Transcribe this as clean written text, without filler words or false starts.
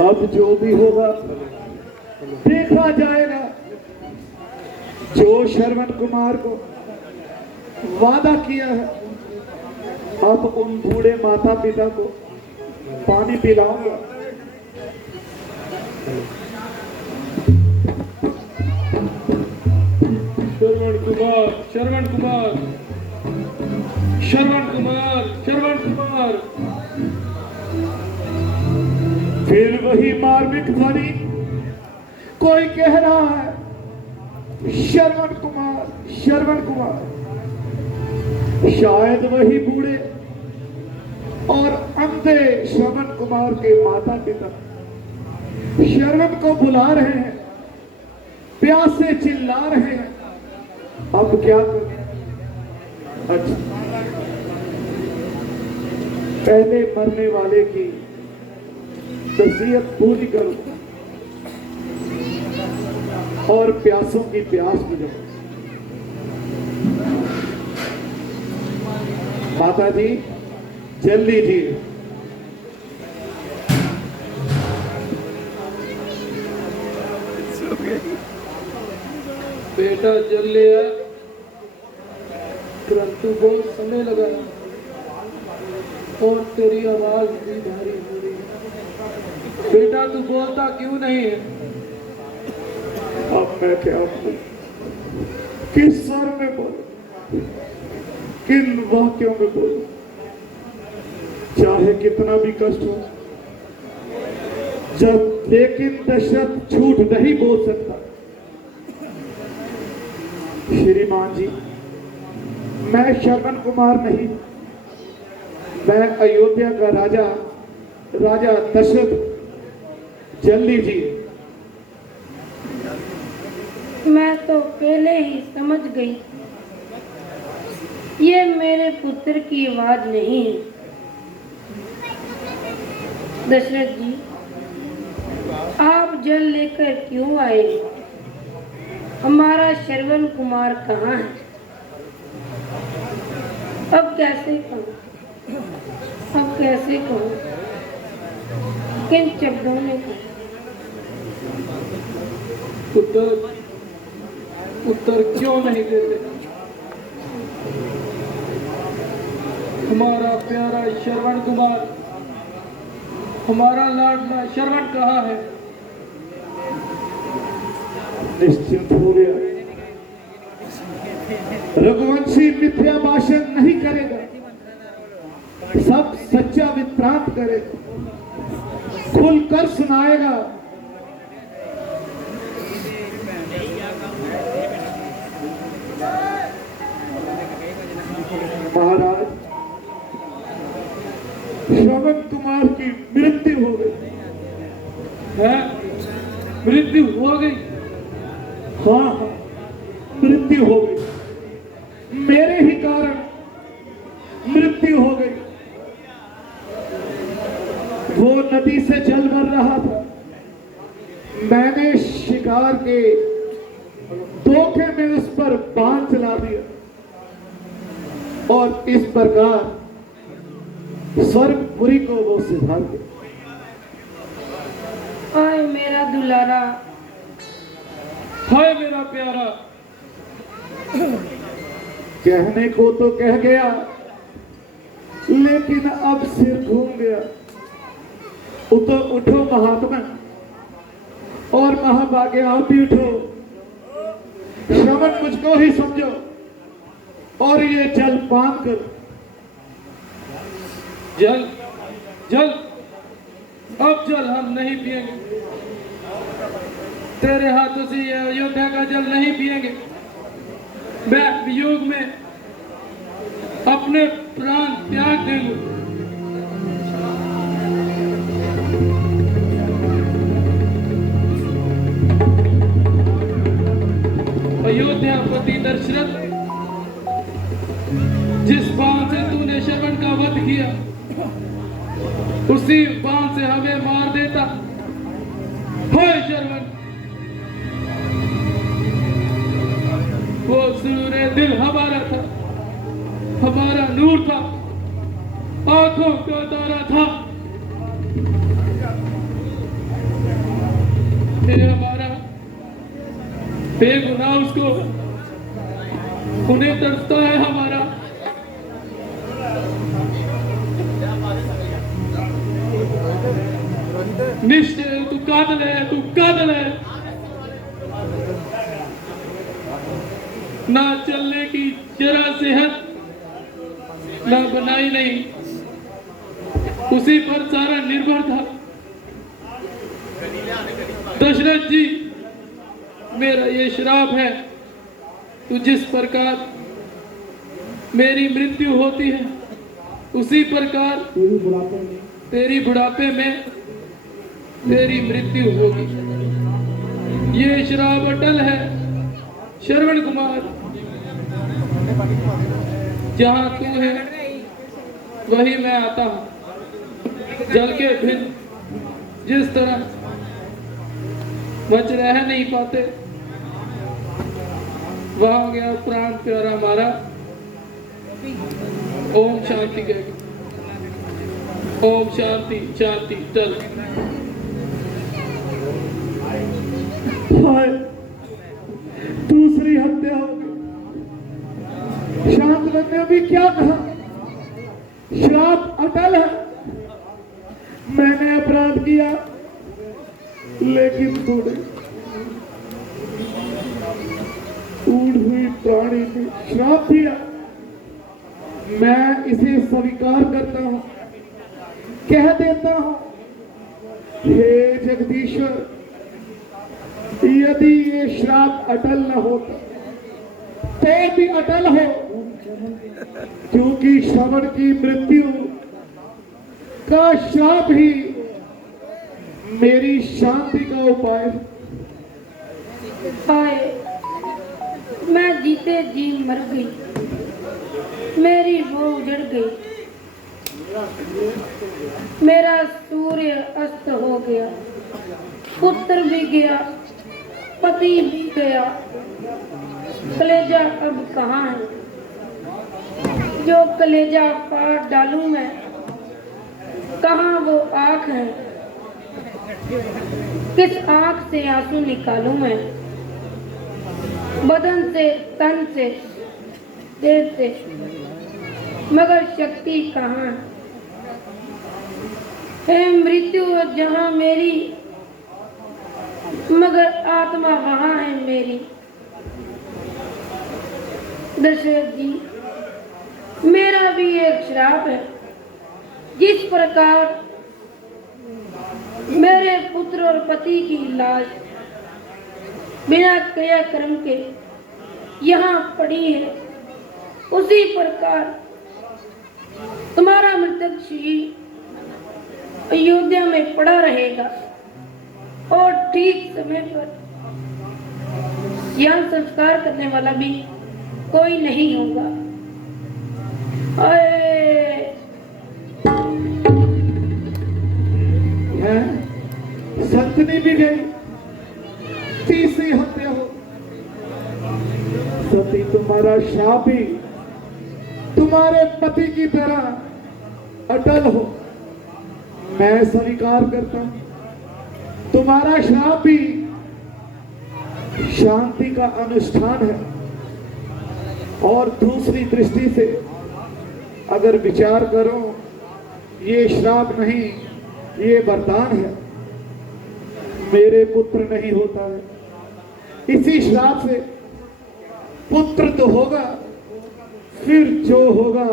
अब जो भी होगा देखा जाएगा। जो श्रवण कुमार को वादा किया है, अब उन बूढ़े माता पिता को पानी पिलाऊंगा। श्रवण कुमार, श्रवण कुमार, श्रवण कुमार, श्रवण कुमार। फिर वही मार्मिक ध्वनि, कोई कह रहा है श्रवण कुमार, श्रवण कुमार। शायद वही बूढ़े और अंधे श्रवण कुमार के माता पिता श्रवण को बुला रहे हैं, प्यासे चिल्ला रहे हैं। अब क्या करें? अच्छा, पहले मरने वाले की वसीयत पूरी करो और प्यासों की प्यास बुझाओ। माता जी जल लीजिए। बेटा जल लिया, परंतु बहुत समय लगा और तेरी आवाज भी भारी हो रही है। बेटा तू बोलता क्यों नहीं है? अब मैं क्या बोलूं? किस स्वर में बोलूं? किन वाक्यों में बोलूं? चाहे कितना भी कष्ट हो, जब लेकिन दशरथ झूठ नहीं बोल सकता। श्रीमान जी, मैं श्रवण कुमार नहीं, मैं अयोध्या का राजा, राजा दशरथ। जल लीजिए। मैं तो पहले ही समझ गई, ये मेरे पुत्र की आवाज नहीं है। दशरथ जी, आप जल लेकर क्यों आए? हमारा श्रवण कुमार कहाँ है? अब कैसे कहूँ, अब कैसे कहूँ? किन शब्दों में कहूँ? उत्तर क्यों नहीं देते? हमारा प्यारा श्रवण कुमार, हमारा लाडला श्रवण कहाँ है? निश्चिंत हो गया। रघुवंशी मिथ्या भाषण नहीं करेगा, सब सच्चा वित्रांत करेगा, खुलकर सुनाएगा। महाराज, श्रवण कुमार की मृत्यु हो गई है? मृत्यु हो गई? हाँ, मृत्यु हो गई। मेरे ही कारण मृत्यु हो गई। वो नदी से जल भर रहा था, मैंने शिकार के धोखे में उस पर बांध चला दिया और इस प्रकार स्वर्गपुरी को वो सिधार गया। हाय मेरा दुलारा, हाय मेरा प्यारा। कहने को तो कह गया, लेकिन अब सिर घूम गया। उठो उठो महात्मा और महाभागे, आप भी उठो। श्रवण मुझको ही समझो और ये जल पान करो। जल, जल, अब जल हम नहीं पिएंगे। तेरे हाथों से ये अयोध्या का जल नहीं पिएंगे। मैं वियोग में अपने प्राण त्याग देंगे। अयोध्यापति दशरथ, जिस बाण से तूने श्रवण का वध किया, उसी बाण से हमें मार देता। हाय श्रवण, वो सूर्य दिल हमारा था, हमारा नूर था, आंखों का तारा था। ये हमारा बेगुनाह उसको उन्हें तरसता है हमारा। निश्चय तू कातिल है, तू कातिल है। ना चलने की जरा सेहत, ना बनाई नहीं, उसी पर सारा निर्भर था। दशरथ जी, मेरा ये श्राप है, तू जिस प्रकार मेरी मृत्यु होती है उसी प्रकार तेरी बुढ़ापे में तेरी मृत्यु होगी। ये श्राप अटल है श्रवण कुमार। जहां तू है वही मैं आता हूं। जल के भिन्न जिस तरह बच रह नहीं पाते, वहां गया प्राण प्यारा हमारा। ओम शांति कह, ओम शांति शांति। चल हाय, दूसरी हत्या हो गई। शांतवन ने भी क्या कहा? श्राप अटल है। मैंने अपराध किया, लेकिन तूने ऊड़ हुई प्राणी ने श्राप दिया। मैं इसे स्वीकार करता हूं, कह देता हूं, हे जगदीश्वर, यदि ये श्राप अटल न होता तो भी अटल हो, क्योंकि श्रवण की मृत्यु का श्राप ही मेरी शांति का उपाय है। हाय, मैं जीते जी मर गई, मेरी वो उजड़ गई। मेरा सूर्य अस्त हो गया, पुत्र भी गया, पति भी गया। कलेजा अब कहाँ है? जो कलेजा पार डालूं मैं, कहाँ वो आँख है? किस आँख से आंसू निकालूं मैं? बदन से, तन से, देह से, मगर शक्ति कहाँ है? हे मृत्यु जहाँ मेरी, मगर आत्मा वहाँ है मेरी। दशरथ जी, मेरा भी एक श्राप है। जिस प्रकार मेरे पुत्र और पति की लाश बिना क्रियाक्रम के यहाँ पड़ी है, उसी प्रकार तुम्हारा मृतक शरीर अयोध्या में पड़ा रहेगा और ठीक समय पर यहाँ संस्कार करने वाला भी कोई नहीं होगा। संतनी भी गई, तीसरी हत्या हो। सती, तुम्हारा शाप भी तुम्हारे पति की तरह अटल हो, मैं स्वीकार करता हूं। तुम्हारा श्राप भी शांति का अनुष्ठान है। और दूसरी दृष्टि से अगर विचार करो, ये श्राप नहीं, ये वरदान है। मेरे पुत्र नहीं होता है, इसी श्राप से पुत्र तो होगा, फिर जो होगा